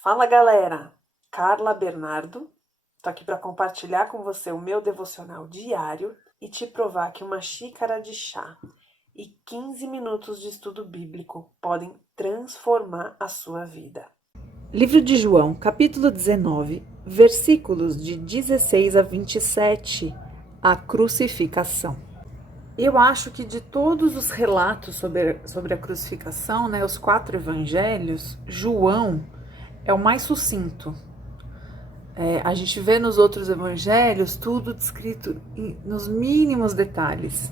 Fala galera, Carla Bernardo, tô aqui para compartilhar com você o meu devocional diário e te provar que uma xícara de chá e 15 minutos de estudo bíblico podem transformar a sua vida. Livro de João, capítulo 19, versículos de 16 a 27, a crucificação. Eu acho que de todos os relatos sobre a crucificação, os 4 evangelhos, João é o mais sucinto. A gente vê nos outros evangelhos tudo descrito nos mínimos detalhes.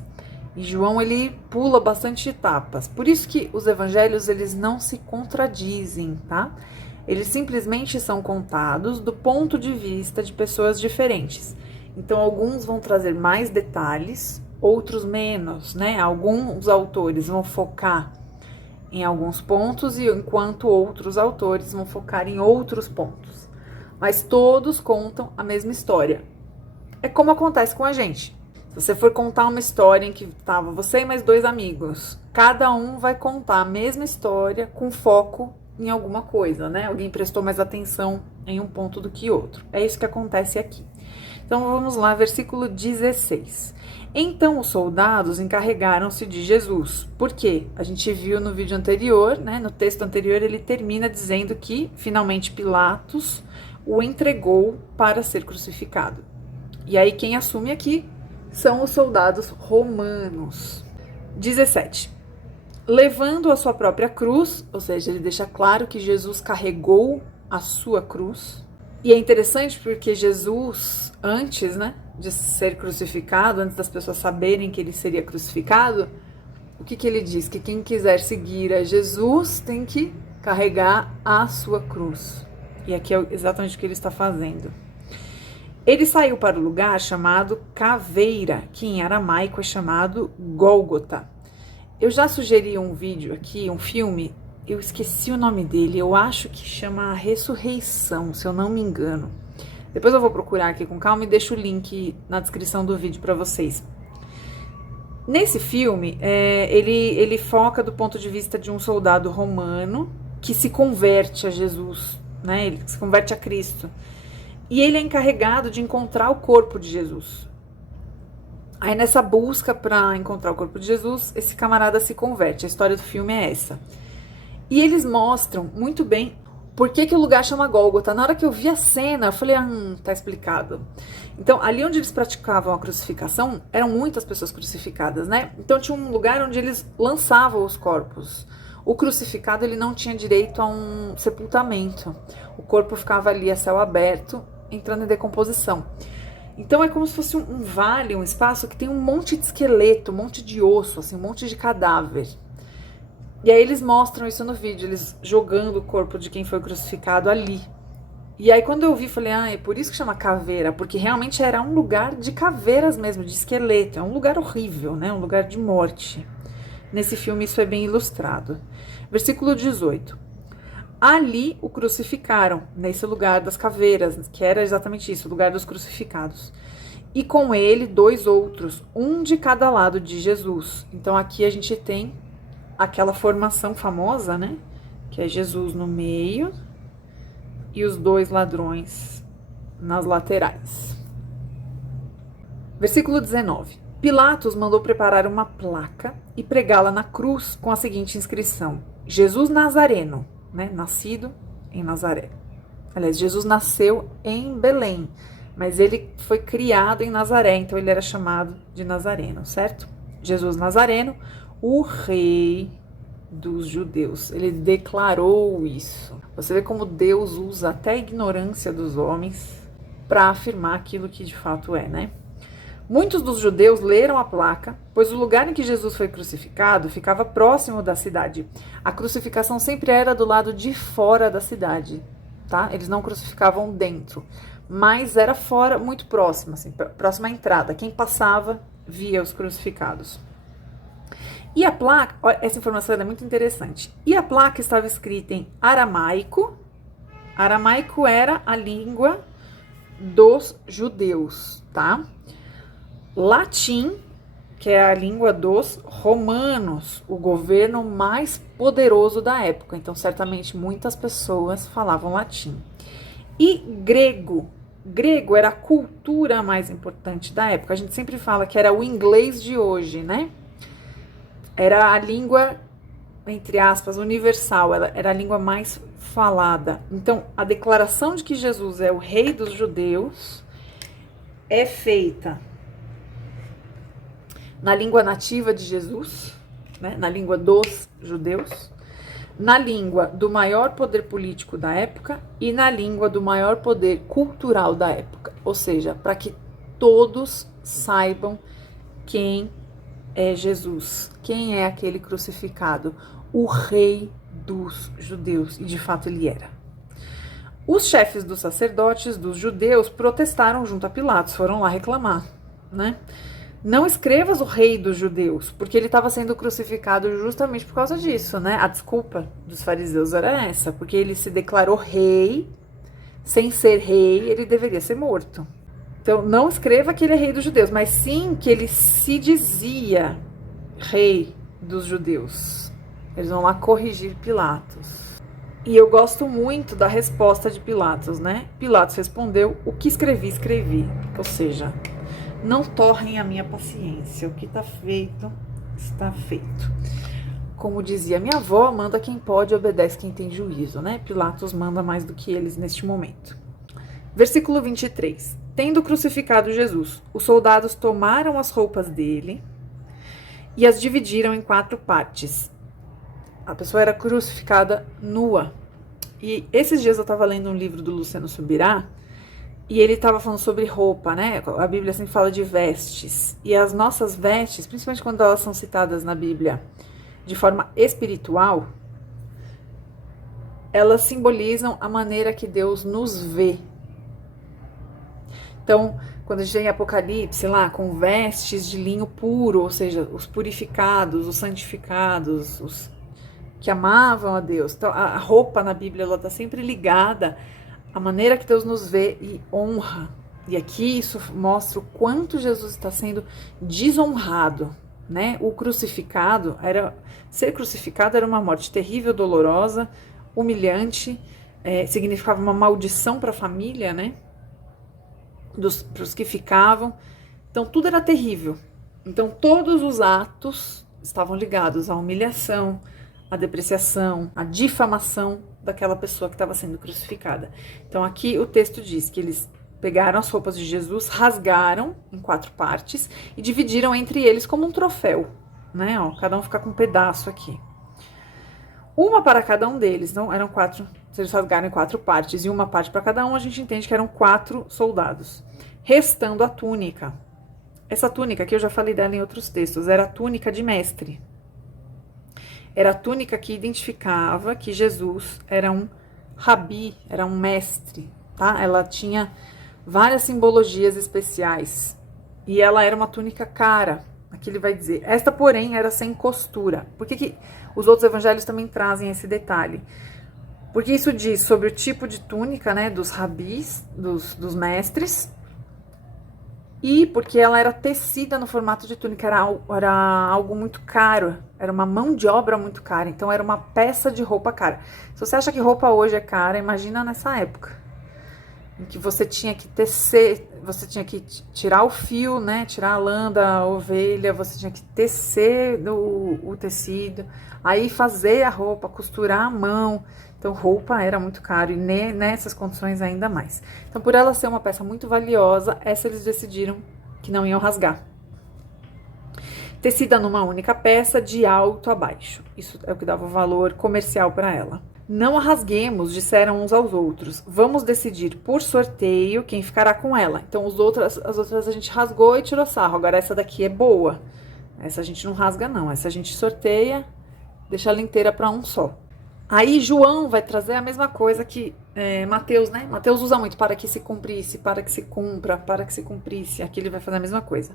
E João, ele pula bastante etapas. Por isso que os evangelhos, eles não se contradizem, tá? Eles simplesmente são contados do ponto de vista de pessoas diferentes. Então, alguns vão trazer mais detalhes, outros menos, né? Alguns autores vão focar em alguns pontos, enquanto outros autores vão focar em outros pontos. Mas todos contam a mesma história. É como acontece com a gente. Se você for contar uma história em que estava você e mais 2 amigos, cada um vai contar a mesma história com foco em alguma coisa, né? Alguém prestou mais atenção em um ponto do que outro. É isso que acontece aqui. Então vamos lá, versículo 16. Então os soldados encarregaram-se de Jesus. Por quê? A gente viu no vídeo anterior, no texto anterior, ele termina dizendo que finalmente Pilatos o entregou para ser crucificado. E aí quem assume aqui são os soldados romanos. 17. Levando a sua própria cruz, ou seja, ele deixa claro que Jesus carregou a sua cruz. E é interessante porque Jesus, antes, de ser crucificado, antes das pessoas saberem que ele seria crucificado, o que ele diz? Que quem quiser seguir a Jesus tem que carregar a sua cruz. E aqui é exatamente o que ele está fazendo. Ele saiu para o lugar chamado Caveira, que em aramaico é chamado Gólgota. Eu já sugeri um vídeo aqui, um filme, eu esqueci o nome dele, eu acho que chama Ressurreição, se eu não me engano. Depois eu vou procurar aqui com calma e deixo o link na descrição do vídeo para vocês. Nesse filme, ele foca do ponto de vista de um soldado romano que se converte a Jesus, ele se converte a Cristo. E ele é encarregado de encontrar o corpo de Jesus. Aí nessa busca para encontrar o corpo de Jesus, esse camarada se converte. A história do filme é essa. E eles mostram muito bem por que o lugar chama Gólgota. Na hora que eu vi a cena, eu falei, tá explicado. Então, ali onde eles praticavam a crucificação, eram muitas pessoas crucificadas, Então tinha um lugar onde eles lançavam os corpos. O crucificado, ele não tinha direito a um sepultamento. O corpo ficava ali a céu aberto, entrando em decomposição. Então é como se fosse um vale, um espaço que tem um monte de esqueleto, um monte de osso, assim, um monte de cadáver. E aí eles mostram isso no vídeo, eles jogando o corpo de quem foi crucificado ali. E aí quando eu vi, falei, é por isso que chama caveira, porque realmente era um lugar de caveiras mesmo, de esqueleto. É um lugar horrível, um lugar de morte. Nesse filme isso é bem ilustrado. Versículo 18. Ali o crucificaram, nesse lugar das caveiras, que era exatamente isso, o lugar dos crucificados. E com ele 2 outros, um de cada lado de Jesus. Então aqui a gente tem aquela formação famosa, que é Jesus no meio e os 2 ladrões nas laterais. Versículo 19. Pilatos mandou preparar uma placa e pregá-la na cruz com a seguinte inscrição: Jesus Nazareno, nascido em Nazaré. Aliás, Jesus nasceu em Belém, mas ele foi criado em Nazaré, então ele era chamado de Nazareno, certo? Jesus Nazareno, o rei dos judeus. Ele declarou isso. Você vê como Deus usa até a ignorância dos homens para afirmar aquilo que de fato é, Muitos dos judeus leram a placa, pois o lugar em que Jesus foi crucificado ficava próximo da cidade. A crucificação sempre era do lado de fora da cidade, tá? Eles não crucificavam dentro, mas era fora, muito próximo, assim, próxima à entrada. Quem passava via os crucificados. E a placa, essa informação é muito interessante. E a placa estava escrita em aramaico. Aramaico era a língua dos judeus, tá? Latim que é a língua dos romanos, o governo mais poderoso da época. Então, certamente, muitas pessoas falavam latim. E grego. Grego era a cultura mais importante da época. A gente sempre fala que era o inglês de hoje, né? Era a língua, entre aspas, universal. Ela era a língua mais falada. Então, a declaração de que Jesus é o rei dos judeus é feita na língua nativa de Jesus, né? Na língua dos judeus, na língua do maior poder político da época e na língua do maior poder cultural da época. Ou seja, para que todos saibam quem é Jesus, quem é aquele crucificado, o rei dos judeus, e de fato ele era. Os chefes dos sacerdotes dos judeus protestaram junto a Pilatos, foram lá reclamar, né? Não escrevas o rei dos judeus, porque ele estava sendo crucificado justamente por causa disso, né? A desculpa dos fariseus era essa, porque ele se declarou rei, sem ser rei, ele deveria ser morto. Então, não escreva que ele é rei dos judeus, mas sim que ele se dizia rei dos judeus. Eles vão lá corrigir Pilatos. E eu gosto muito da resposta de Pilatos, né? Pilatos respondeu: o que escrevi, escrevi. Ou seja, não torrem a minha paciência. O que está feito, está feito. Como dizia minha avó, manda quem pode, obedece quem tem juízo, né? Pilatos manda mais do que eles neste momento. Versículo 23. Tendo crucificado Jesus, os soldados tomaram as roupas dele e as dividiram em 4 partes. A pessoa era crucificada nua. E esses dias eu estava lendo um livro do Luciano Subirá, e ele estava falando sobre roupa, né? A Bíblia sempre fala de vestes. E as nossas vestes, principalmente quando elas são citadas na Bíblia de forma espiritual, elas simbolizam a maneira que Deus nos vê. Então, quando a gente tem Apocalipse lá, com vestes de linho puro, ou seja, os purificados, os santificados, os que amavam a Deus. Então, a roupa na Bíblia, ela está sempre ligada a maneira que Deus nos vê e honra. E aqui isso mostra o quanto Jesus está sendo desonrado, né? O crucificado ser crucificado era uma morte terrível, dolorosa, humilhante, significava uma maldição para a família, né? Para os que ficavam. Então tudo era terrível. Então todos os atos estavam ligados à humilhação, à depreciação, à difamação daquela pessoa que estava sendo crucificada. Então aqui o texto diz que eles pegaram as roupas de Jesus, rasgaram em 4 partes e dividiram entre eles como um troféu, né? Ó, cada um fica com um pedaço aqui. Uma para cada um deles, não eram 4, se eles rasgaram em 4 partes e uma parte para cada um, a gente entende que eram 4 soldados. Restando a túnica. Essa túnica, que eu já falei dela em outros textos, era a túnica de mestre. Era a túnica que identificava que Jesus era um rabi, era um mestre, tá? Ela tinha várias simbologias especiais e ela era uma túnica cara. Aqui ele vai dizer, esta porém era sem costura. Por que os outros evangelhos também trazem esse detalhe? Porque isso diz sobre o tipo de túnica, né, dos rabis, dos mestres, e porque ela era tecida no formato de túnica, era algo muito caro, era uma mão de obra muito cara, então era uma peça de roupa cara. Se você acha que roupa hoje é cara, imagina nessa época, em que você tinha que tecer, você tinha que tirar o fio, né, tirar a lã da ovelha, você tinha que tecer o tecido, aí fazer a roupa, costurar a mão. Então, roupa era muito caro e nessas condições ainda mais. Então, por ela ser uma peça muito valiosa, essa eles decidiram que não iam rasgar. Tecida numa única peça, de alto a baixo. Isso é o que dava o valor comercial para ela. Não a rasguemos, disseram uns aos outros. Vamos decidir por sorteio quem ficará com ela. Então, as outras a gente rasgou e tirou sarro. Agora, essa daqui é boa. Essa a gente não rasga, não. Essa a gente sorteia, deixa ela inteira para um só. Aí João vai trazer a mesma coisa que Mateus, né? Mateus usa muito para que se cumprisse, para que se cumpra, para que se cumprisse. Aqui ele vai fazer a mesma coisa.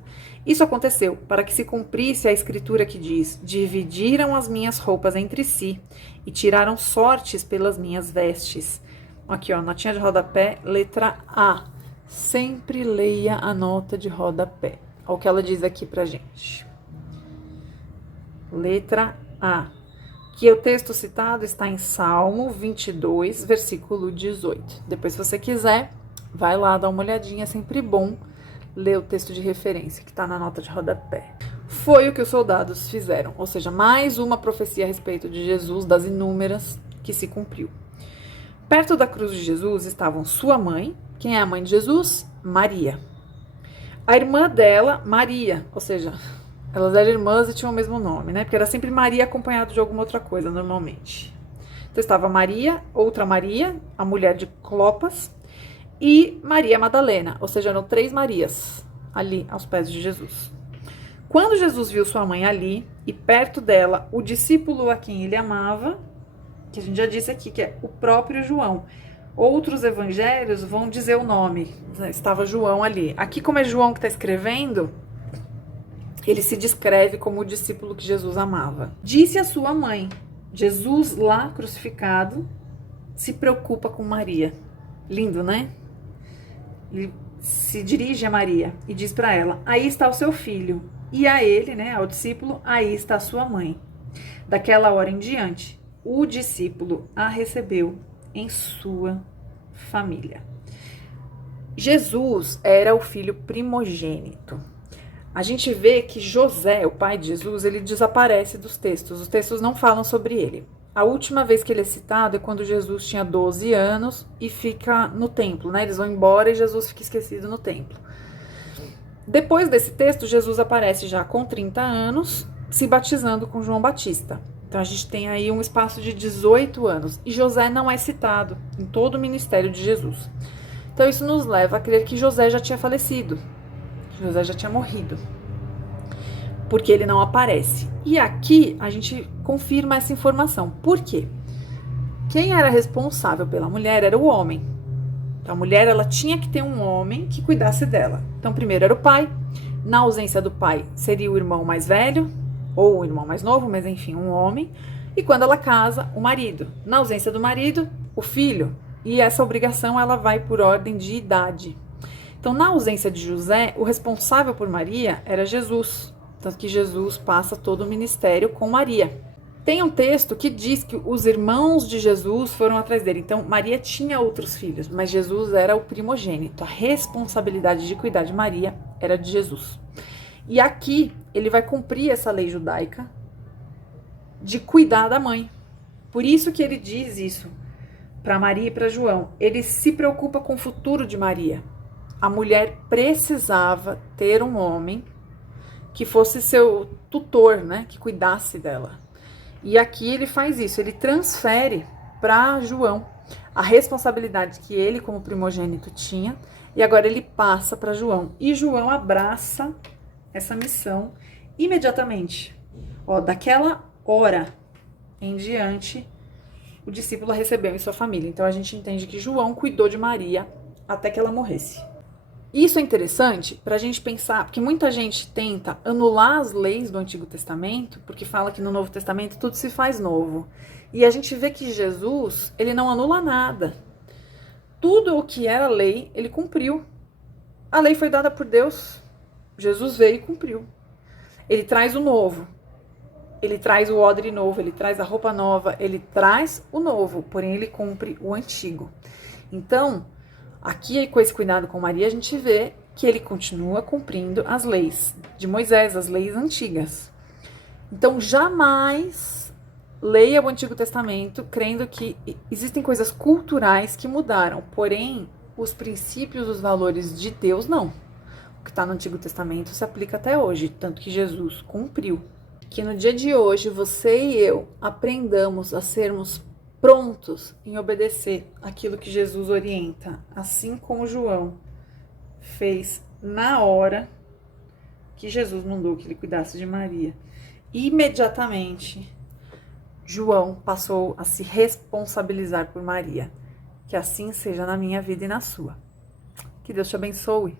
Isso aconteceu para que se cumprisse a escritura que diz: dividiram as minhas roupas entre si e tiraram sortes pelas minhas vestes. Aqui, ó, notinha de rodapé, letra A. Sempre leia a nota de rodapé. Olha o que ela diz aqui pra gente. Letra A. Que o texto citado está em Salmo 22, versículo 18. Depois, se você quiser, vai lá dar uma olhadinha, é sempre bom ler o texto de referência, que está na nota de rodapé. Foi o que os soldados fizeram, ou seja, mais uma profecia a respeito de Jesus, das inúmeras, que se cumpriu. Perto da cruz de Jesus estavam sua mãe. Quem é a mãe de Jesus? Maria. A irmã dela, Maria, ou seja, elas eram irmãs e tinham o mesmo nome, né? Porque era sempre Maria acompanhado de alguma outra coisa, normalmente. Então estava Maria, outra Maria, a mulher de Clopas, e Maria Madalena, ou seja, eram 3 Marias ali aos pés de Jesus. Quando Jesus viu sua mãe ali e perto dela o discípulo a quem ele amava, que a gente já disse aqui que é o próprio João. Outros evangelhos vão dizer o nome, estava João ali. Aqui, como é João que está escrevendo, ele se descreve como o discípulo que Jesus amava. Disse a sua mãe, Jesus lá crucificado se preocupa com Maria. Lindo, né? Ele se dirige a Maria e diz para ela, aí está o seu filho. E a ele, né, ao discípulo, aí está a sua mãe. Daquela hora em diante, o discípulo a recebeu em sua família. Jesus era o filho primogênito. A gente vê que José, o pai de Jesus, ele desaparece dos textos. Os textos não falam sobre ele. A última vez que ele é citado é quando Jesus tinha 12 anos e fica no templo, né? Eles vão embora e Jesus fica esquecido no templo. Depois desse texto, Jesus aparece já com 30 anos, se batizando com João Batista. Então a gente tem aí um espaço de 18 anos. E José não é citado em todo o ministério de Jesus. Então isso nos leva a crer que José já tinha falecido. José já tinha morrido. Porque ele não aparece. E aqui a gente confirma essa informação. Por quê? Quem era responsável pela mulher era o homem. Então a mulher, ela tinha que ter um homem que cuidasse dela. Então primeiro era o pai. Na ausência do pai seria o irmão mais velho ou o irmão mais novo, mas enfim, um homem. E quando ela casa, o marido. Na ausência do marido, o filho. E essa obrigação ela vai por ordem de idade. Então, na ausência de José, o responsável por Maria era Jesus. Tanto que Jesus passa todo o ministério com Maria. Tem um texto que diz que os irmãos de Jesus foram atrás dele. Então, Maria tinha outros filhos, mas Jesus era o primogênito. A responsabilidade de cuidar de Maria era de Jesus. E aqui, ele vai cumprir essa lei judaica de cuidar da mãe. Por isso que ele diz isso para Maria e para João. Ele se preocupa com o futuro de Maria. A mulher precisava ter um homem que fosse seu tutor, né? Que cuidasse dela. E aqui ele faz isso, ele transfere para João a responsabilidade que ele, como primogênito, tinha, e agora ele passa para João. E João abraça essa missão imediatamente. Ó, daquela hora em diante, o discípulo a recebeu em sua família. Então a gente entende que João cuidou de Maria até que ela morresse. Isso é interessante para a gente pensar, porque muita gente tenta anular as leis do Antigo Testamento, porque fala que no Novo Testamento tudo se faz novo. E a gente vê que Jesus, ele não anula nada. Tudo o que era lei, ele cumpriu. A lei foi dada por Deus. Jesus veio e cumpriu. Ele traz o novo. Ele traz o odre novo, ele traz a roupa nova, ele traz o novo, porém ele cumpre o antigo. Então, aqui, com esse cuidado com Maria, a gente vê que ele continua cumprindo as leis de Moisés, as leis antigas. Então, jamais leia o Antigo Testamento crendo que existem coisas culturais que mudaram, porém, os princípios, os valores de Deus, não. O que está no Antigo Testamento se aplica até hoje, tanto que Jesus cumpriu. Que no dia de hoje, você e eu aprendamos a sermos prontos em obedecer aquilo que Jesus orienta, assim como João fez na hora que Jesus mandou que ele cuidasse de Maria. Imediatamente, João passou a se responsabilizar por Maria. Que assim seja na minha vida e na sua. Que Deus te abençoe.